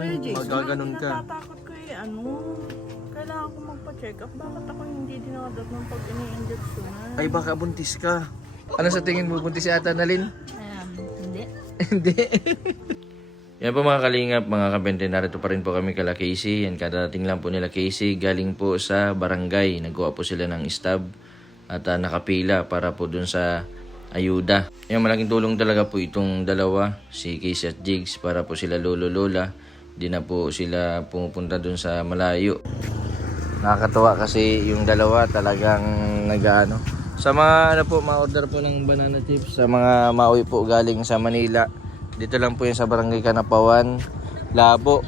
Kuya Jason, Magaganon ka. natatakot ko kailangan ko magpa-check up. Bakit ako hindi dinadat ng pag ini-injection? Ay baka buntis ka. Ano sa tingin mo, buntis si Ate Annalyn? Hindi. Hindi. Yan po mga kalingap, mga kabente, narito pa rin po kami kala Casey. Yan, kadarating lang po nila Casey. Galing po sa barangay. Nagkuha po sila ng stab at nakapila para po dun sa ayuda. Yan, malaking tulong talaga po itong dalawa, si Casey at Jigs, para po sila lolo-lola. Di na po sila pumupunta dun sa malayo. Nakakatuwa kasi yung dalawa talagang nag-ano. Sa mga ma-order po ng banana chips, sa mga mauwi po galing sa Manila, dito lang po yung sa Barangay Kanapawan, Labo.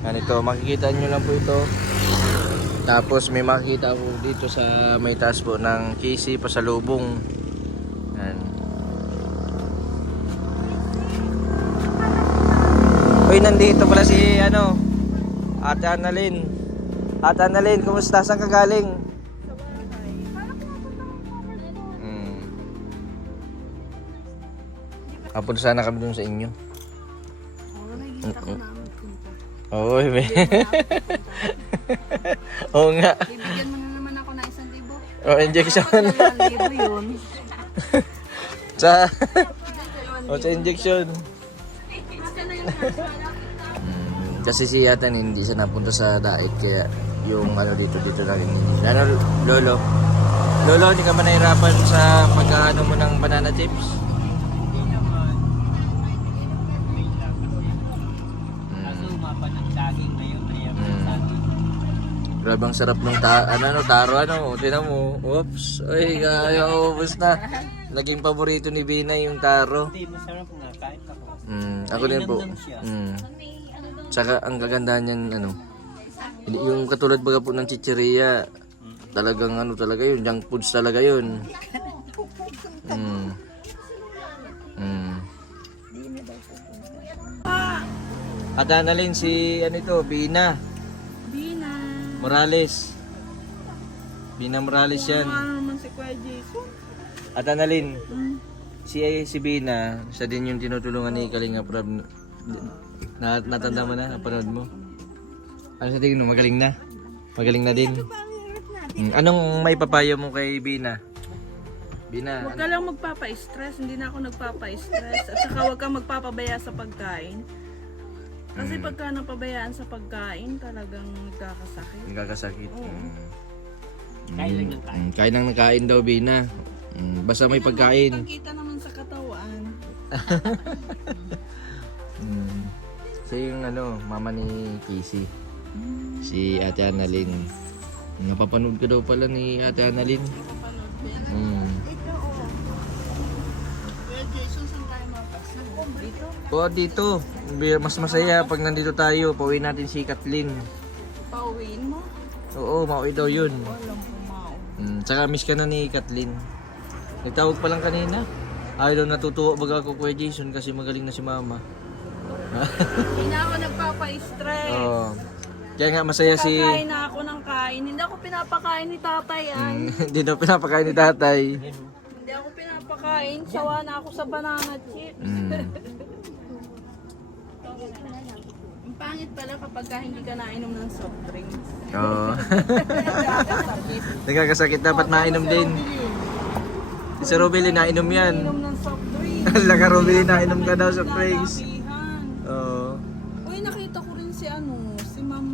Ganito, makikita nyo lang po ito. Tapos may makikita po dito sa may taas po ng Casey, pasalubong. Yan. Uy, nandito pala si Ate Annalyn. Ate Annalyn, kumusta? Saan ka galing? Sa bahay. Parang pumapunta ng cover ko. Kapag sana kami dun sa inyo. Oo, nakikita ko na ang punta. Oo, oo nga. Bibigyan mo na naman ako ng 1,000. Oh, injection. Dapat 2,000 yun. sa injection. Kasi si Yatan hindi siya napunta sa daig, kaya yung dito lang injection. Lolo, hindi ka ba nahirapan sa pag-ano mo ng banana chips? Grabe ang sarap ng taro. Tinan mo. Oops. Ay, kaya ubos na. Naging paborito ni Bina yung taro. Hindi, masarap nga kahit ako. Ako din po. Tsaka ang kagandahan niyan, yung katulad baga po ng chicheria, talagang talaga yun, junk foods talaga yun. At Annalyn, si Bina Bina. Morales. Bina Morales yan. Ano naman si Kuya Jason? At Annalyn, si Bina, siya din yung tinutulungan ni Kalinga Prab. Natanda mo na, napanood mo? Ano sa tingin mo, magaling na? Magaling na din? Anong may papayo mo kay Bina? Bina, Huwag ka lang magpapa-stress, hindi na ako nagpapa-stress. At saka huwag kang magpapabaya sa pagkain. Kasi pagka napabayaan sa pagkain, talagang nagkakasakit. nagkakasakit. Kain lang ng kain. Kain lang ng kain daw, Bina. Basta may pagkain. Kita naman sa katawan. Siya yung mama ni Casey. Si Ate Annalyn. Napapanood ka daw pala ni Ate Annalyn. Kapanood din. Ito Kuya Jason, saan tayo mapasa? Dito? Oo, dito. Mas masaya pag nandito tayo. Pauwi natin si Kathleen. Pauwiin mo? Oo, mauwi daw yun. Walang pumao. Tsaka miss ka na ni Kathleen. Nagtawag pa lang kanina. Ay daw natutuwa baga ako Kuya Jason kasi magaling na si mama. Hindi na ako nagpapa-stress. Oo. Kaya nga masaya si... Kakain na ako ng kain. Hindi ako pinapakain ni tatay. Hindi daw pinapakain ni tatay. Hindi ako pinapakain. Sawa na ako sa banana chips. Ang pangit pala kapag hindi ka nainom ng soft drinks. Oo. Nagkakasakit. Dapat mainom din. Si Robeli nainom yan. Inom ng soft drinks. Laka Robeli nainom ka daw sa drinks. Lalapihan. Oo. Uy, nakita ko rin si Ma'am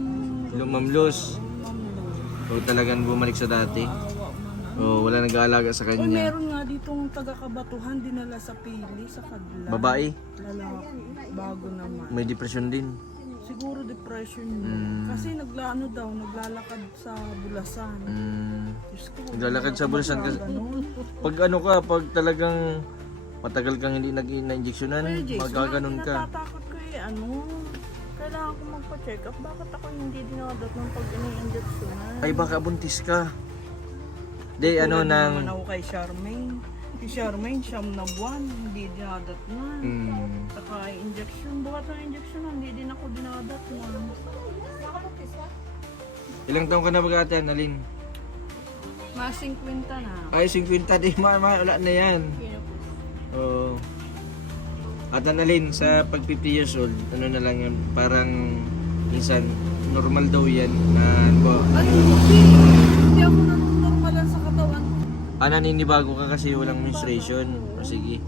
Lumamlos. Lou. Oo, talagang bumalik sa dati. Awa man. Oo, wala nag-aalaga sa Uy, kanya. meron nga ditong taga-kabatuhan dinala sa pili, sa kadla. Babae, Lalaki. Bago naman. may depression din. Siguro depression yun. Kasi naglalakad sa bulasan. Diyos ko, Naglalakad sa bulasan kasi ganun. pag talagang matagal kang hindi nag-injeksyonan, Kuya Jason, magkaganon ka. natatakot ko kailangan ko magpa-check up. Bakit ako hindi dinadat ng pag ini-injection? Ay baka buntis ka. Di Naman nang ako kay Charmaine. Si Charmaine, siyam na buwan, hindi dinadat na. Saka injection, bukat ng injection, hindi din ako dinadat na. ilang taon ka na mag-ate Annalyn? Mga 50 na. Ay 50 di wala na yan. Oo. At Annalyn, sa pag 50 years old, ano na lang yun, parang minsan normal daw yan na Ay, hindi ako normal sa katawan. naninibago ka kasi walang menstruation. O sige,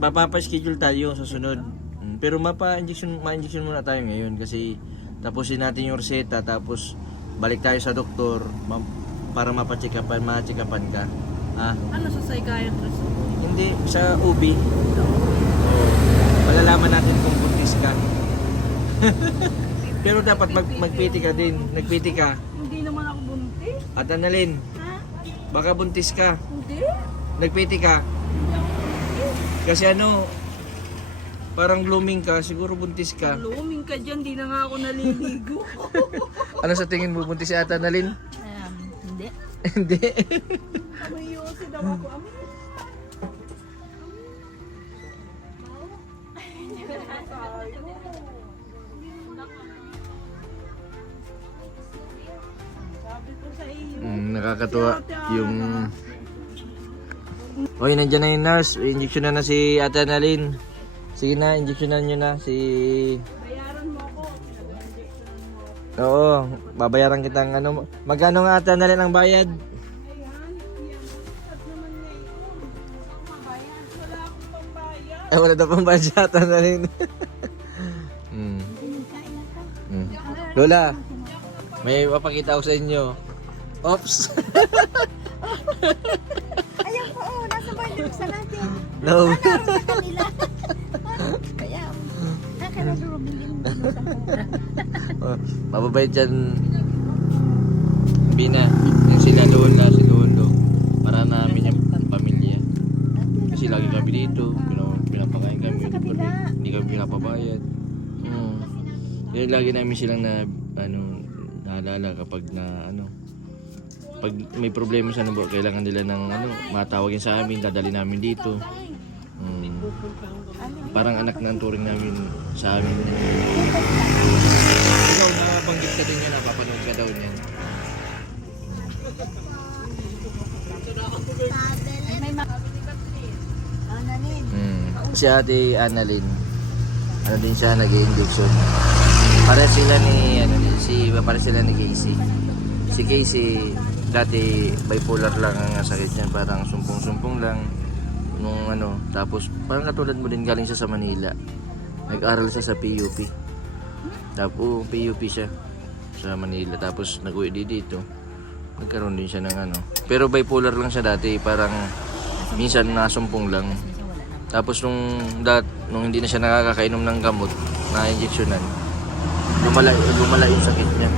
papaschedule tayo sa sunod. Pero ma-injection muna tayo ngayon kasi tapusin natin yung reseta tapos balik tayo sa doktor para ma-check-upan ka. Ah, Ano sa psychiatrist? hindi, sa OB. Malalaman natin kung buntis ka. Pero dapat magpiti ka din. Nagpiti ka. Hindi naman ako buntis. At Annalyn, Ha? baka buntis ka. Hindi? Nagpiti ka. Kasi ano, parang blooming ka, siguro buntis ka. Luming ka dyan, di na nga ako naliligo. Ano sa tingin mo, buntis si Ate Annalyn? Hindi. Hindi. Amayosi daw ako. Sabi ko sa iyo. Nakakatuwa yung... Oy, nandiyan na yung nurse. Injection na si Ate Annalyn. Sige na, injectionan nyo na si... Bayaran mo ako. Pinag-injectionan mo ako. Oo, babayaran kitang ano. Magkano nga Ate Annalyn ang bayad? Ayan, yan. At naman ngayon. Mabayan. Wala akong pambayad. Wala na pang bayad si Ate Annalyn. Lola, may mapakita ko sa inyo. Oops! Ayan po, nasa bahay sa natin. No. Naroon sa kanila. Kaya, nakanadurubing Oh, mababait dyan. Bina, yung sila Lola, si Lolo. Para namin yung pamilya. Kasi lagi kami dito. Pinapakain kami. Hindi kami pinapabayad. Kaya lagi namin silang naalala kapag pag may problema sa ano, kailangan nila ng matawagin sa amin, dadali namin dito. Parang anak na ang turing namin sa amin. Ikaw, nabanggit ka din yan, napapanood ka daw niyan. Si Ate Annalyn, ano din siya, nag-injection. Para sila ni Casey. Si Casey, dati bipolar lang ang sakit niya, parang sumpong-sumpong lang. Tapos parang katulad mo din, galing siya sa Manila. Nag-aral siya sa PUP. Tapos PUP siya sa Manila. Tapos nag-uwi dito. Nagkaroon din siya ng Pero bipolar lang siya dati, parang minsan nasumpong lang. Tapos nung hindi na siya nakakainom ng gamot na injeksyonan, lumala yung sakit niya.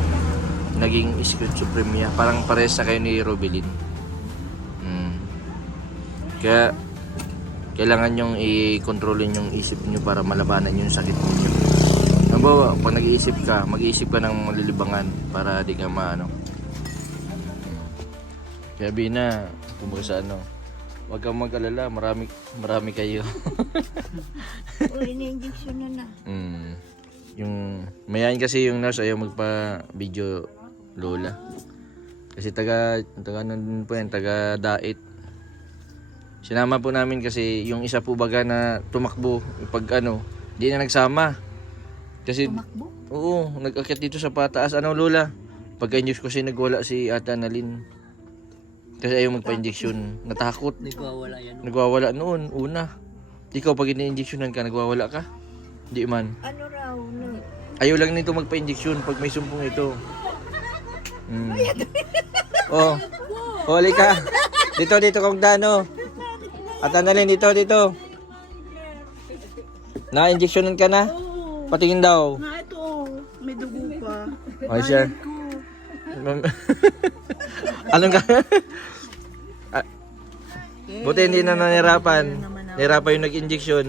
Naging schizophrenia. Parang pares sa kayo ni Robilin. Kaya kailangan nyong i-controlin yung isip nyo para malabanan yung sakit niyo. Halimbawa, pag mag-iisip ka ng malilibangan para di ka Kaya Bina, kumbaga sa huwag kang mag-alala, marami kayo. Uy, na-injection na. Yung mayain kasi yung nurse ayaw magpa-video Lola. Kasi taga nandun po yan, taga Dait. Sinama po namin kasi yung isa po baga na tumakbo pag di na nagsama. Kasi Tumakbo? oo, nag-akyat dito sa pataas. Lola? Pagka-inject kasi nagwala si Ate Annalyn. Kasi ayaw magpa-injection. Natakot. Nagwawala yan. Nagwawala noon, una. Ikaw pag ini-injectionan ka, nagwawala ka? Di man. Ano raw? No? Ayaw lang nito magpa-injection pag may sumpong ito. Oh. Huli ka. Dito kung dano. At Annalyn, dito. Na-injectionan ka na? Oo. Patingin daw. Na ito, may dugo pa. Oh, sure. Anong ka? Buti hindi na nahirapan. Nahirapan yung nag-injection.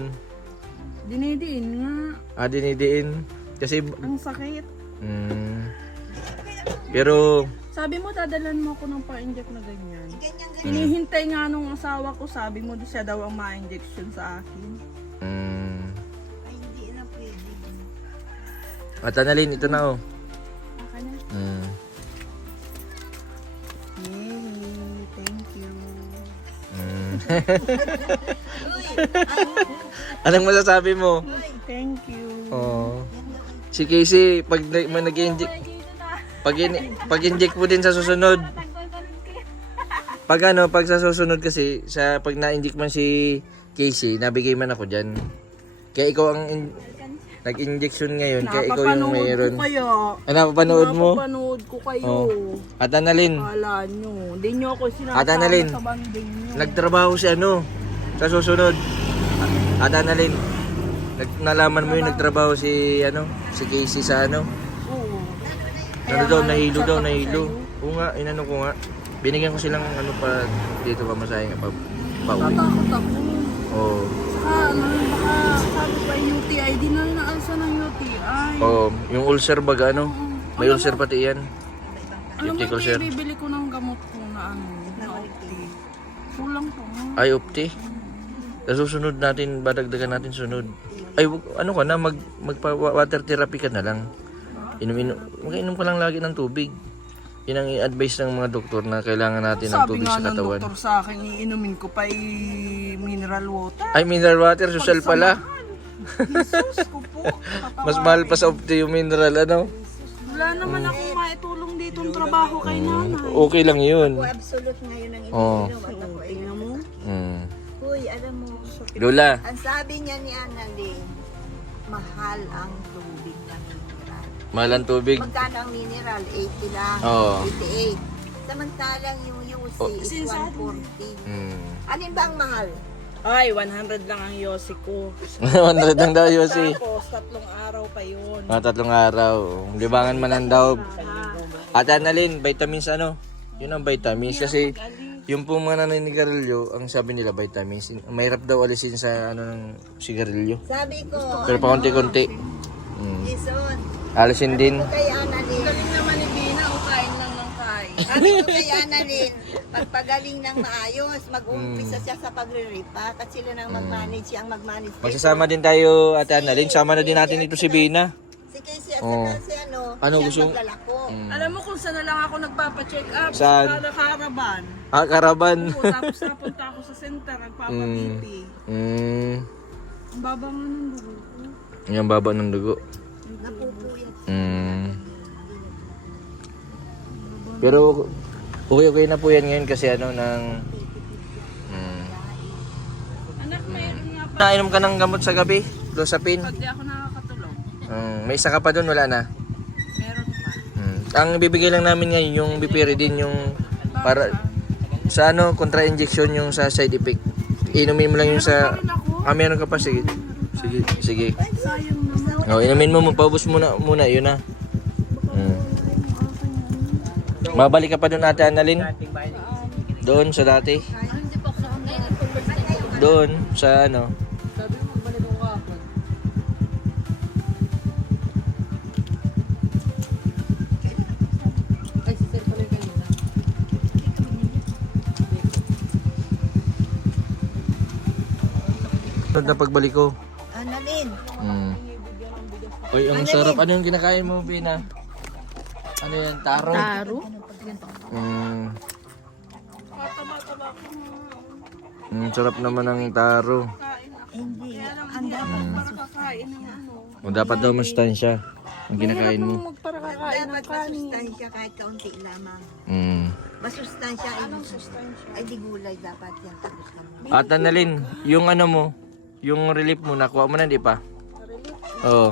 Dinidiin nga. Dinidiin. Kasi... Ang sakit. Pero... Sabi mo, dadalan mo ako ng pa-inject na ganyan. Ganyan. Hinihintay nga nung asawa ko, sabi mo, siya daw ang ma-injection sa akin. Ay, hindi na pwede. At Annalyn, ito na Aka na. Yay, thank you. Anong masasabi mo? Thank you. Oh. Si Casey, pag nag-inject, pag inject mo din sa susunod. Pag sa susunod kasi, pag na-inject man si Casey, nabigay man ako dyan. Kaya ikaw ang nag-injection ngayon, kaya ikaw yung mayroon. Napapanood ko kayo. Napapanood mo? Napapanood ko kayo. Oh. At Annalyn, Kala nyo. Hindi nyo ako Ate sinasama Annalyn. sa banding nyo. nagtrabaho si sa susunod. At Annalyn, nalaman mo yung nagtrabaho si Casey sa Oo. nahilo. Oo nga, inano ko nga. Binigyan ko silang pa dito pamasahe nga pauwi. Tatakot ako. Oo. Baka sabi pa yung UTI. Di na naalsa ng UTI. Oo, yung ulcer baga may ulcer pati yan. Alam mo, Iptical sir. bibili ko ng gamot ko na na opti. Kulang po. Ay, opti. Sa susunod natin, badagdagan natin sunod. Ay, ka na, magpa-water therapy ka na lang. Mag-inom ka lang lagi ng tubig. Yun ang i-advise ng mga doktor na kailangan natin ng Sabi tubig nga sa ng katawan. doktor sa akin, iinumin ko pa mineral water. Ay, mineral water, social pala. Jesus ko po. Mas mahal pa sa opti yung mineral, Wala naman akong maitulong dito ang trabaho kay nanay. Okay lang yun. Ako absolute ngayon ang Oo. iniinom. At ako ay, Tingnan mo. Uy, alam mo, Lola, ang sabi niya ni Annalyn, mahal ang tubig na mineral. mahal ang tubig. Magkano ang mineral? 80 lang. Oo. 88. Samantalang yung UC is 140. Alin ba ang mahal? Ay, 100 lang ang yosi ko. 100 lang daw, Yossi. Tapos, 3 araw pa yun. 3 araw. Libangan man ang daw. At Annalyn, vitamins Yun ang vitamins. Kasi yung po mga naninigarilyo, ang sabi nila vitamins, mahirap daw alisin sa ng sigarilyo. Sabi ko, Pero pa konti-konti. Jason, Alisin din. kay Annalyn, Galing naman ni Bina, o kain lang ng kain. sabi ko kay Annalyn, pagpagaling ng maayos, mag-uumpisa siya sa pagre-repack at sila nang mag-manage, siya ang mag-manage. Magsasama din tayo, Ate Annalyn. Sama na din natin ito si Bina. Si Casey at Oo. saka si Ano siya gusto- maglalako. Alam mo kung saan na lang ako nagpapa-check up? Saan? Sa Caravan. Karaban. Oo, tapos napunta ako sa center, nagpapa-BP. Ang baba nga ng dugo ko. Yung baba ng dugo. Napupuyat. Pero okay na po yan ngayon kasi Anak, mayroon nga pa. Nainom ka ng gamot sa gabi? Losapin? Pag di ako nakakatulog, May isa ka pa doon, wala na? meron pa. Ang bibigay lang namin ngayon yung Bipiridin, yung para sa kontra injection yung sa side effect. Inumin mo lang yung sa meron ka pa, sige. Sige. Sayang naman. Inumin mo, magpaubos muna, yun na. Mabalik ka pa doon, Ate Annalyn? Doon sa dati? Doon sa Sabi mo, magbalik ako kapag. Ay, si Sir pala yung kanina. na pagbalik ko. Annalyn, Oy, ang sarap. Ano yung kinakain mo, Bina? Ano yan? Taro? Taro? Taba-taba ko nga. Sarap naman ng taro. Kain ako. hindi. Kaya lang hindi ako para kakain ng O, dapat daw mastansya ang kinakain mo. Para kakain ng Dapat kanin. masustansya kahit kaunti lamang. Masustansya ay di gulay dapat yan. Tapos naman. At Annalyn, yung yung relief mo, nakuha mo na, di pa? Oo.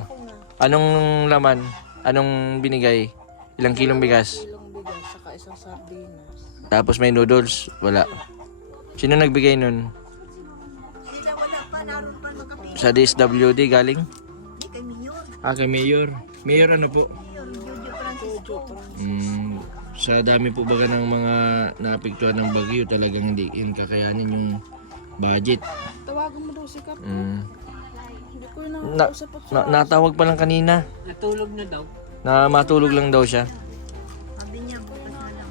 Anong laman? Anong binigay? Ilang kilong bigas? Ilong bigas, saka isang sardinas. Tapos may noodles? Wala. Sino nagbigay nun? Sila wala pa, naroon pa makapili. Sa DSWD galing? Hindi kay Mayor. Kay Mayor. Mayor ano po? Mayor, Jojo Francisco. Sa dami po baga ng mga naapektuhan ng bagyo, talagang hindi yun kakayanin yung budget. Tawagan mo daw si Kap. Hindi ko na usap at Natawag pa lang kanina Natulog na daw. na matulog lang daw siya. Sabi niya, bukas na lang.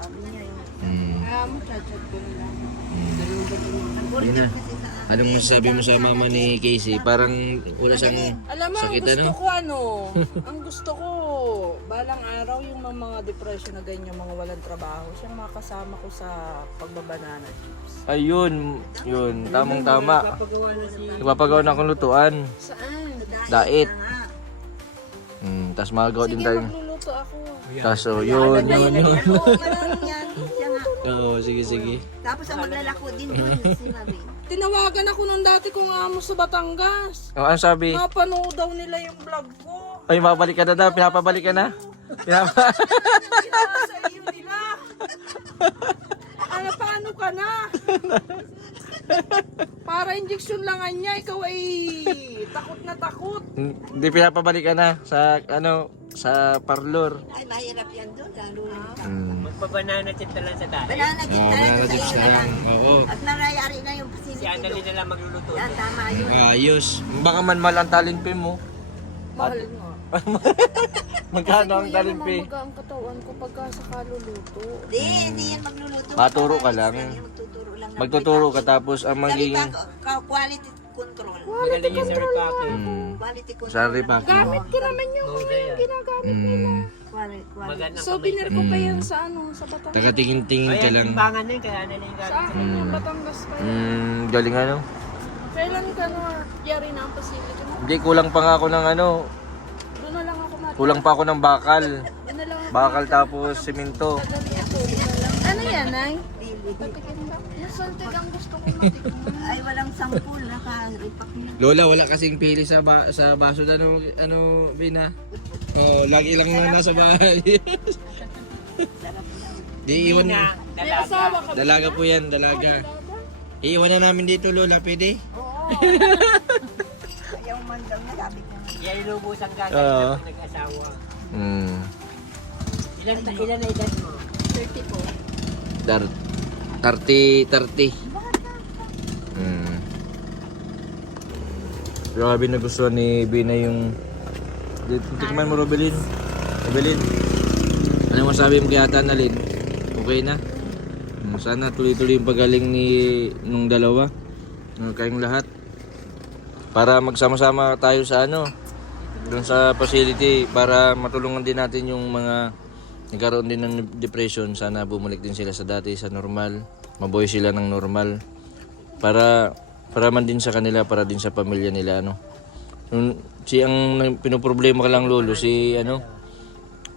Sabi niya kaya mo, chat-chat ko na lang. Nag-order kasi sa Anong masasabi mo sa mama ni Casey? Parang wala siyang Alam mo, ang sakit gusto ano? ko ang gusto ko, balang araw yung mga depression na ganyan, mga walang trabaho, siyang makasama ko sa pagbabanana chips. Ayun, yun, tamang-tama. Papagawa na si... Nagpapagawa na akong lutuan. Saan? Dait. Tapos magagawa din Sige, tayo. magluluto ako. Kaso, yun. Oo, marami yan. Siya nga. Oo, sige. Tapos ang maglalako din doon, si Mami. Tinawagan ako nung dati kong amo sa Batangas. Ano sabi? Napanood daw nila yung vlog ko. Ay, mabalik ka na daw. Pinapabalik ka na? Sa iyo nila. Ano, paano ka na? Para injection langan niya, ikaw ay takot na takot. Hindi pinapabalik ka na sa, sa parlor. Ay, mahirap yan doon. Lalo na. Magpabanana chip na lang sa dahil. Banana chips talaga Banana sa chips iyo na na lang. lang. Oo. At narayari na yung Si facility Annalyn doon. na lang magluluto. Yan, tama yun. Ayos. Baka man ang talinpin mo. Mahal nga. Magkano ang Kuya, talinpin? namamaga ang katawan ko pagka sa kaluluto. Hindi yan magluluto. Maturo ka lang. Yan, magtuturo lang. ng Magtuturo ka tapos ang Sabi magiging... pa, quality control. Magaling yung sa repacking. Quality control. Sa repack. Gamit ko naman yung mga yung ginagamit nila. Quality. Maganda Souvenir ko pa yan sa sa Batangas. Tagatingin-tingin ka Ayan, lang. timbangan na yun. Kaya Annalyn yung Sa gamit. akin yung Batangas pa yan. Galing ano? Kailan ka na yari na ang facility mo? Hindi, kulang pa nga ako ng Doon na lang ako matulog. kulang pa ako ng bakal. Doon na lang ako. Bakal tapos simento. Ano yan, Nay? Patikin ba? Yung salted ang gusto ko matikman. Ay, walang sampul. Naka-repack na. Lola, wala kasing pili sa sa baso na Bina. Oh, lagi lang na nasa bahay. Di iwan Na, May dalaga. asawa ka ba? Dalaga po yan, dalaga. Iiwan na namin dito, Lola, pwede? Ayaw man daw na, sabi ko. Yan yung lubusan ka Oo. kapag nag-asawa. Ilan na edad mo? 30 po. 30. Grabe na gusto ni Bina yung... Tikman mo, Robelin. Ano masabi mo kay Ate Annalyn? Okay na? Sana tuloy-tuloy yung pagaling nung dalawa. Kayong lahat. Para magsama-sama tayo sa doon sa facility para matulungan din natin yung mga nagkaroon din ng depression. Sana bumalik din sila sa dati, sa normal. Mabuhay sila ng normal. Para man din sa kanila, para din sa pamilya nila, Ang pinoproblema ka lang, Lolo,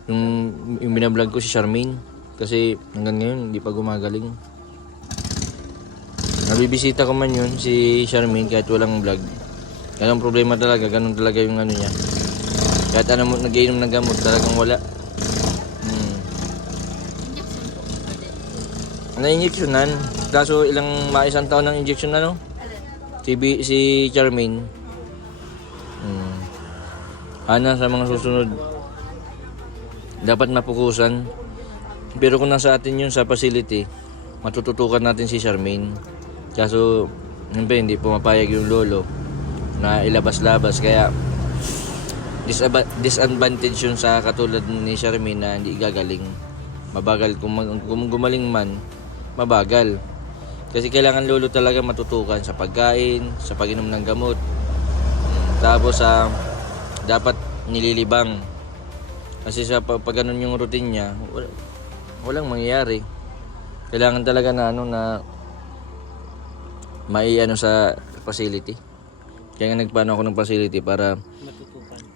yung binablog ko si Charmaine. Kasi hanggang ngayon, hindi pa gumagaling. Nabibisita ko man yun, si Charmaine, kahit walang vlog. Ganun problema talaga, ganun talaga yung niya. Kahit nag-iinom ng gamot, talagang wala. Na-injectionan. Kaso isang taon ng injection si Charmaine. Sa mga susunod dapat mapukusan. Pero kung nasa atin yun sa facility, matututukan natin si Charmaine. Kaso hindi pumapayag yung lolo na ilabas-labas, kaya disadvantage yun sa katulad ni Charmaine na hindi gagaling. Mabagal kung gumaling man, mabagal. Kasi kailangan lolo talaga matutukan sa pagkain, sa pag-inom ng gamot. Tapos dapat nililibang. Kasi sa pag ganun yung routine niya, walang mangyayari. Kailangan talaga na may sa facility. Kaya nga nagplano ako ng facility para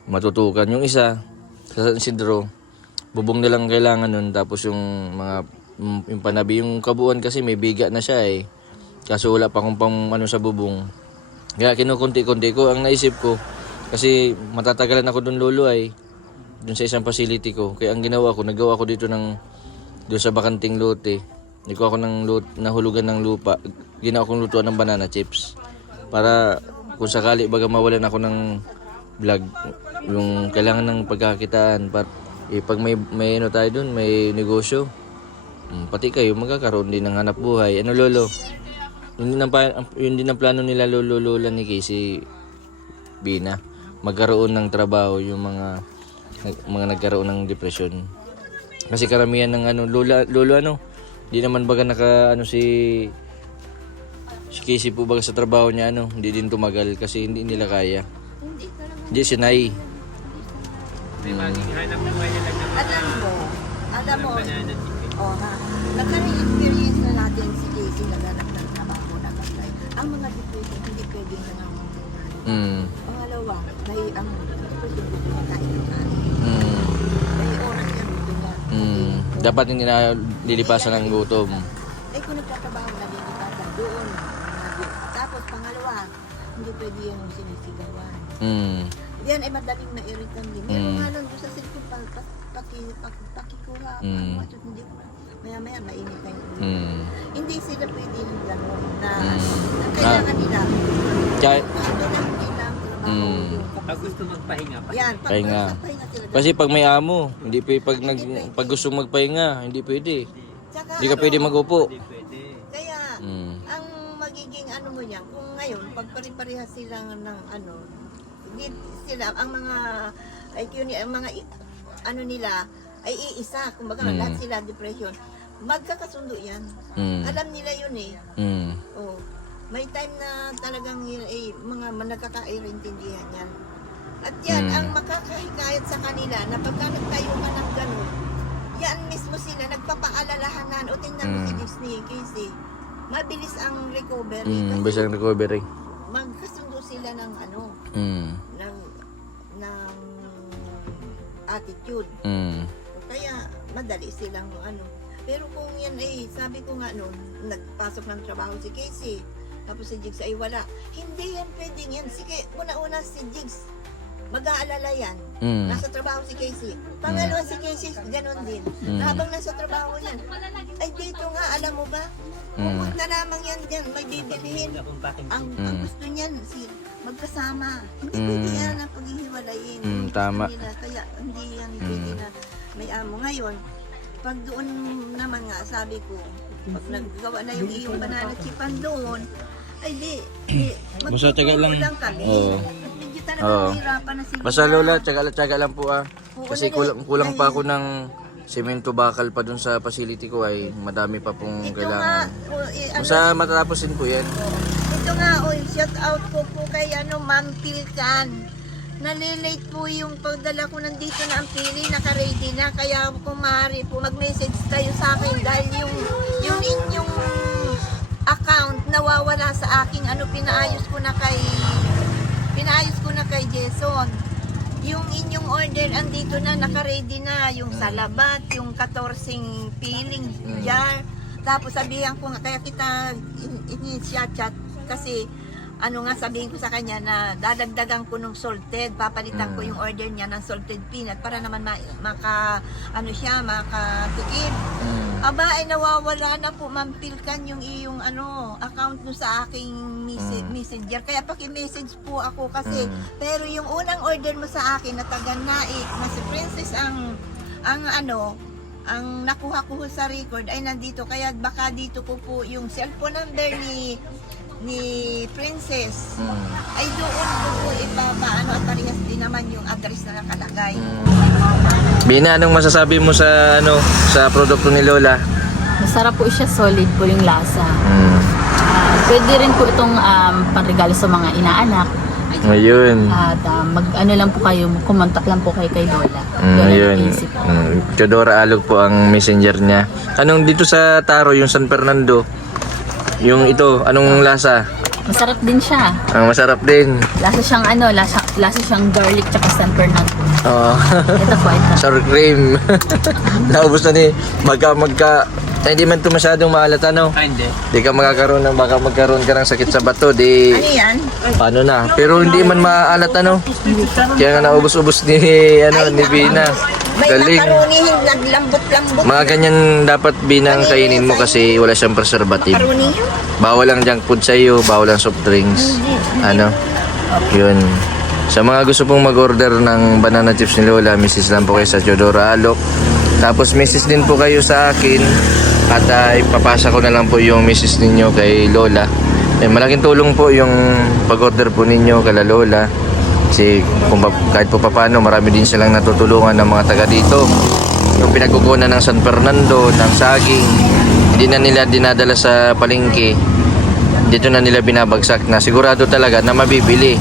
matutukan. Yung isa, sa San Isidro, bubong na lang kailangan nun. Tapos yung yung panabi, yung kabuuan kasi may biga na siya eh. Kaso wala pa akong sa bubong. Kaya kinukunti-kunti ko. Ang naisip ko, kasi matatagalan ako dun, Lolo, dun sa isang facility ko. Kaya ang nagawa ko dito doon sa bakanting lote. Nagawa ko nahulugan ng lupa. Ginawa kong lutuan ng banana chips. Para kung sakali baga mawalan ako ng vlog, yung kailangan ng pagkakitaan. Pag may tayo dun, may negosyo, pati kayo magkakaroon din ng hanap buhay. Lolo? Yun din ang plano nila Lola ni Casey Bina. Magkaroon ng trabaho yung mga nagkaroon ng depression. Kasi karamihan ng lolo di naman baga si Si Casey po baga sa trabaho niya, hindi din tumagal kasi hindi nila kaya. Hindi talaga. Hindi, sinay. May maging hanap buhay nila ng Alam mo, banana chicken. oh ha, nagka-experience na natin si Casey naghanap ng trabaho na kapatay. Ang mga depression, hindi pwedeng nangangalan. Mm. Pangalawa, may ang depression gusto makain ng kanin. Mm. May oras yan gusto niya. Mm. Dapat hindi na lilipasan ng gutom. Eh kung nagtatrabaho na lilipatan, doon. Tapos pangalawa, hindi pwede yan yung sinisigawan. Mm. Yan ay madaling ma-irritan din. Meron nga lang doon sa cellphone pakikuha. Mm. Hindi ko na. Maya-maya mainit na yun. Mm. Hindi sila pwede ng gano'n na Mm. ang kailangan nila. Kaya, Ano lang nilang trabaho Mm. yung Pag gusto magpahinga pa. Yan, pag Pahinga. nasa pahinga sila. kasi pag may amo, hindi pwede pag gusto magpahinga, hindi pwede. Tsaka Hindi ka pwede magupo. Hindi pwede. Kaya, Mm. ang magiging ano mo yan, kung ngayon, pag pare-parehas sila ng ano, hindi sila, ang mga IQ ang mga ano nila, ay iisa. Kumbaga, Mm. lahat sila depression. Magkakasundo yan. Mm. Alam nila yun eh. Mm. Oh. May time na talagang mga nagkakaintindihan yan. At yan, Mm. ang makakahikayat sa kanila na pagka nagtayo ka ng gano'n, yan mismo sila, nagpapaalalahanan. O tingnan mo si Mm. Disney, Casey. Mabilis ang recovery. Mm. Kasi Basta ang recovery. magkasundo sila ng ano, Mm. ng attitude. Mm. Kaya madali silang ano. Pero kung yan sabi ko nga noon, nagpasok ng trabaho si Casey, tapos si Jigs ay wala. Hindi yan pwedeng yan. Sige, una-una si Jigs, mag-aalala yan. Mm. Nasa trabaho si Casey. Pangalawa si Casey, ganon din. Mm. Habang nasa trabaho yan, ay dito nga, alam mo ba? Kung na lamang yan dyan, may bibilihin. Kung bakit Ang Mm. gusto niyan, magkasama. Hindi Mm. pwede yan ang paghihiwalayin. Mm, Yung tama. gusto nila, kaya hindi yan pwede na may amo. Ngayon, pag doon naman nga, sabi ko, pag naggawa na yung iyong banana chipan doon, ay di Basta tiyaga lang. kami. Oo. Medyo talaga Oo. mahirapan na sila. Basta lola, tsaga lang po ah. Oo, Kasi dali. kulang pa ako ng semento bakal pa dun sa facility ko ay madami pa pong Ito nga, kailangan. ano, Basta matatapos din po yan. ito nga, shout out ko po kay Ma'am Pilkan. Nalilate po yung pagdala ko nandito na ang pili, naka-ready na. Kaya kung maaari po, mag-message kayo sa akin dahil yung inyong account nawawala sa aking pinaayos ko na kay Jason. Yung inyong order andito na, naka-ready na. Yung salabat, yung 14 peeling jar. Tapos sabihan ko nga, kaya kita chat kasi sabihin ko sa kanya na dadagdagan ko ng salted, papalitan ko yung order niya ng salted peanut para naman makatikim. Aba, ay nawawala na po, Ma'am Pilkan, yung iyong account no sa aking messenger. Kaya paki-message po ako kasi, pero yung unang order mo sa akin na taga-Naik, na si Princess ang nakuha ko sa record ay nandito. Kaya baka dito ko po yung cellphone number ni Princess ay doon ko po ipapaano at parehas din naman yung address na nakalagay. Bina, anong masasabi mo sa sa produkto ni Lola? Masarap po siya, solid po yung lasa. Pwede rin po itong panregalo sa mga inaanak. Ngayon. At mag-ano lang po kayo, kumontak lang po kayo kay Lola. Ngayon. Naisip po. Teodora Alog po ang messenger niya. Anong dito sa Taro, yung San Fernando? Yung ito, anong lasa? Masarap din siya. Ang masarap din. Lasa siyang lasa siyang garlic tsaka San Fernando. Oh. Ito po, ito. Sour cream. Naubos na ni hindi man ito masyadong maalat hindi. Di ka baka magkaroon ka ng sakit sa bato. Di Ano yan? paano na. Pero hindi man maalat Kaya nga naubos-ubos ni ni Bina. May Galing. makaronihin, naglambot-lambot. Mga ganyan dapat binang kainin mo kasi wala siyang preservative. Makaronihin? Bawal ang junk food sa iyo, bawal ang soft drinks. Yun. Sa mga gusto pong mag-order ng banana chips ni Lola, message lang po kayo sa Teodora Alok. Tapos message din po kayo sa akin at ipapasa ko na lang po yung message ninyo kay Lola. Malaking tulong po yung pag-order po ninyo kay Lola. Kasi kahit po paano, marami din silang natutulungan ng mga taga dito. Yung pinagkukunan ng San Fernando, ng saging, hindi na nila dinadala sa palengke. dito na nila binabagsak na sigurado talaga na mabibili.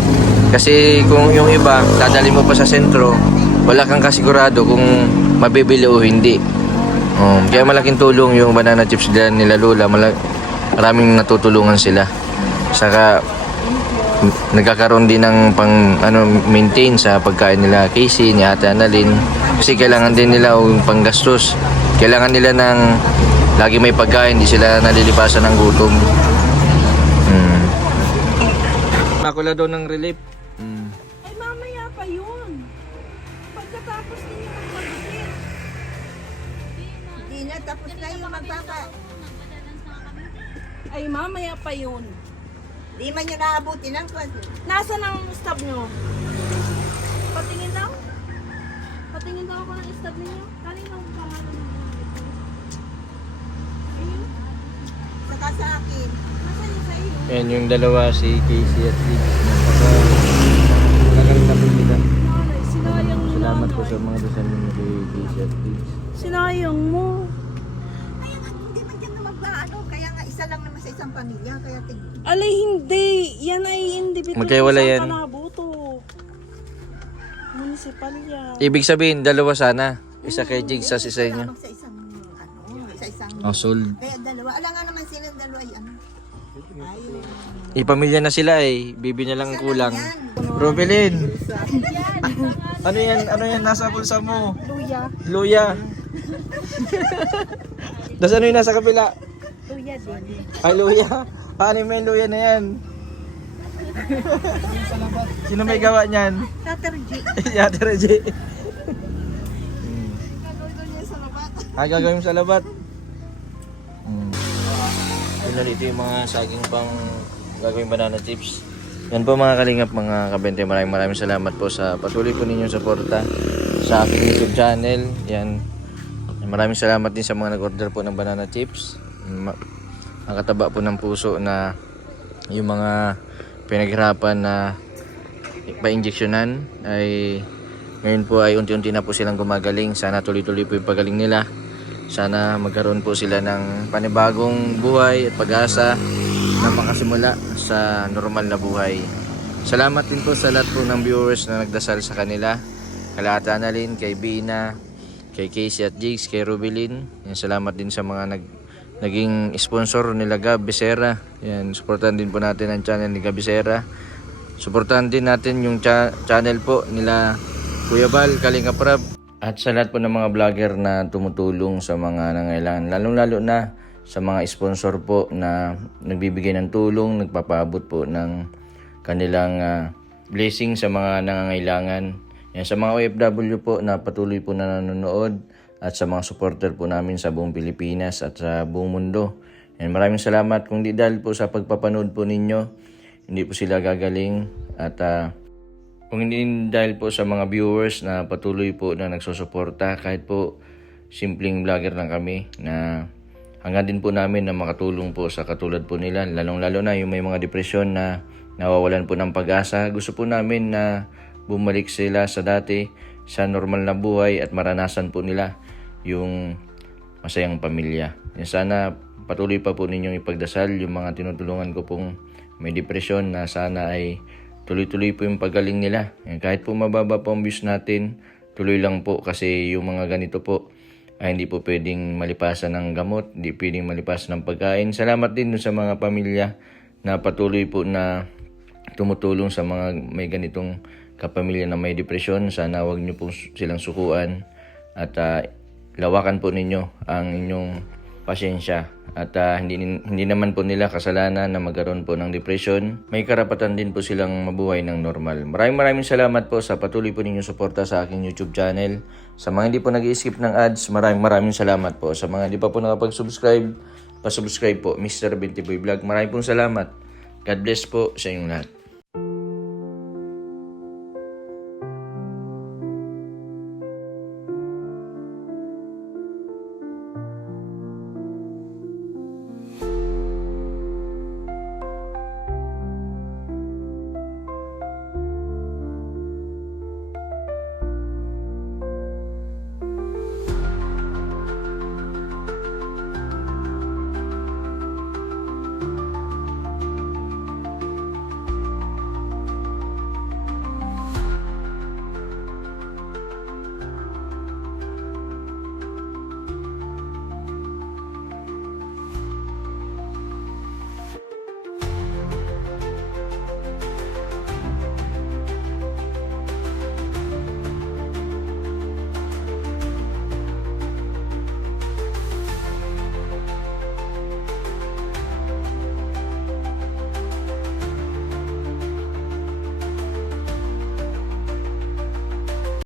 Kasi kung yung iba, dadali mo pa sa sentro, wala kang kasigurado kung mabibili o hindi. Kaya malaking tulong yung banana chips nila Lola. Maraming natutulungan sila. Saka nagkakaroon din ng maintain sa pagkain nila Casey, ni Ate Annalyn. Kasi kailangan din nila yung panggastos. Kailangan nila ng lagi may pagkain, hindi sila nalilipasan ng gutom. Makula daw ng relief. Ay, mamaya pa yun. Pagkatapos ninyo mag-visit. Hindi na, tapos na yung Ay, mamaya pa yun. Di man yun naabuti ng kwan. Nasaan ang stub nyo? Patingin daw? Patingin daw ako ng stub ninyo? Kanina ang pangalan ng Saka sa akin. Nasaan yung sa iyo? Yan yung dalawa, si Casey at Lee. Napakalagang tapos nila. Nanay, sinayang mo. Salamat po nanay. sa mga dasal ninyo kay Casey at Lee. Sinayang mo. Kaya nga, hindi man dyan na mag-ano. Kaya nga, isa lang naman sa isang pamilya. Kaya Alay, hindi. Yan ay individual. Magkaiwala yan. Isang kalabuto. Municipal yan. Ibig sabihin, dalawa sana. Isa kay Jigs, sa isa inyo. lamang sa isang, sa isang, Sold. kaya dalawa. Alam nga naman silang dalawa ay Ipamilya na sila eh. Bibi na lang ang kulang. Robelin! Ano yan nasa bulsa mo? Luya. Luya. Das ano yung nasa kapila? Luya din. Ay, luya. Paano yung may luya na yan? Sino may gawa niyan? Tater G. Yate Reggie. Gagawin sa labat. Ito yung mga saging pang gagawin banana chips. Yan po mga kalingap, mga kabente, maraming salamat po sa patuloy po ninyong suporta sa aking YouTube channel. Yan. Maraming salamat din sa mga nag-order po ng banana chips. Ang kataba po ng puso na yung mga pinaghirapan na pa-injeksyonan ay ngayon po ay unti-unti na po silang gumagaling. Sana tuloy-tuloy po yung pagaling nila. Sana magkaroon po sila ng panibagong buhay at pag-asa na makasimula sa normal na buhay. Salamat din po sa lahat po ng viewers na nagdasal sa kanila. Kay Ate Annalyn, kay Bina, kay Casey at Jigs, kay Rubilin. Yan, salamat din sa mga naging sponsor nila Gab Becerra. Yan, suportahan din po natin ang channel ni Gab Becerra. Suportahan din natin yung channel po nila Kuya Bal, Kalinga Prab. At sa lahat po ng mga vlogger na tumutulong sa mga nangailangan, lalong-lalo na sa mga sponsor po na nagbibigay ng tulong, nagpapaabot po ng kanilang blessing sa mga nangangailangan. Yan, sa mga OFW po na patuloy po na nanonood at sa mga supporter po namin sa buong Pilipinas at sa buong mundo. Yan, maraming salamat. Kung di dahil po sa pagpapanood po ninyo, hindi po sila gagaling. At kung hindi dahil po sa mga viewers na patuloy po na nagsusuporta, kahit po simpleng vlogger lang kami, na hanggang din po namin na makatulong po sa katulad po nila, lalong-lalo na yung may mga depresyon na nawawalan po ng pag-asa. Gusto po namin na bumalik sila sa dati, sa normal na buhay at maranasan po nila yung masayang pamilya. Sana patuloy pa po ninyong ipagdasal yung mga tinutulungan ko pong may depresyon, na sana ay tuloy-tuloy po yung pagaling nila. Kahit po mababa po ang views natin, tuloy lang po, kasi yung mga ganito po ay hindi po pwedeng malipasan ng gamot, hindi pwedeng malipasan ng pagkain. Salamat din sa mga pamilya na patuloy po na tumutulong sa mga may ganitong kapamilya na may depresyon. Sana wag niyo po silang sukuan at lawakan po ninyo ang inyong pasensya. At hindi naman po nila kasalanan na magkaroon po ng depression. May karapatan din po silang mabuhay ng normal. Maraming salamat po sa patuloy po ninyong suporta sa aking YouTube channel. Sa mga hindi po nag-i-skip ng ads, maraming salamat po. Sa mga hindi pa po nakapag-subscribe, pa-subscribe po, Mr. Bintiboy Vlog. Maraming salamat. God bless po sa inyong lahat.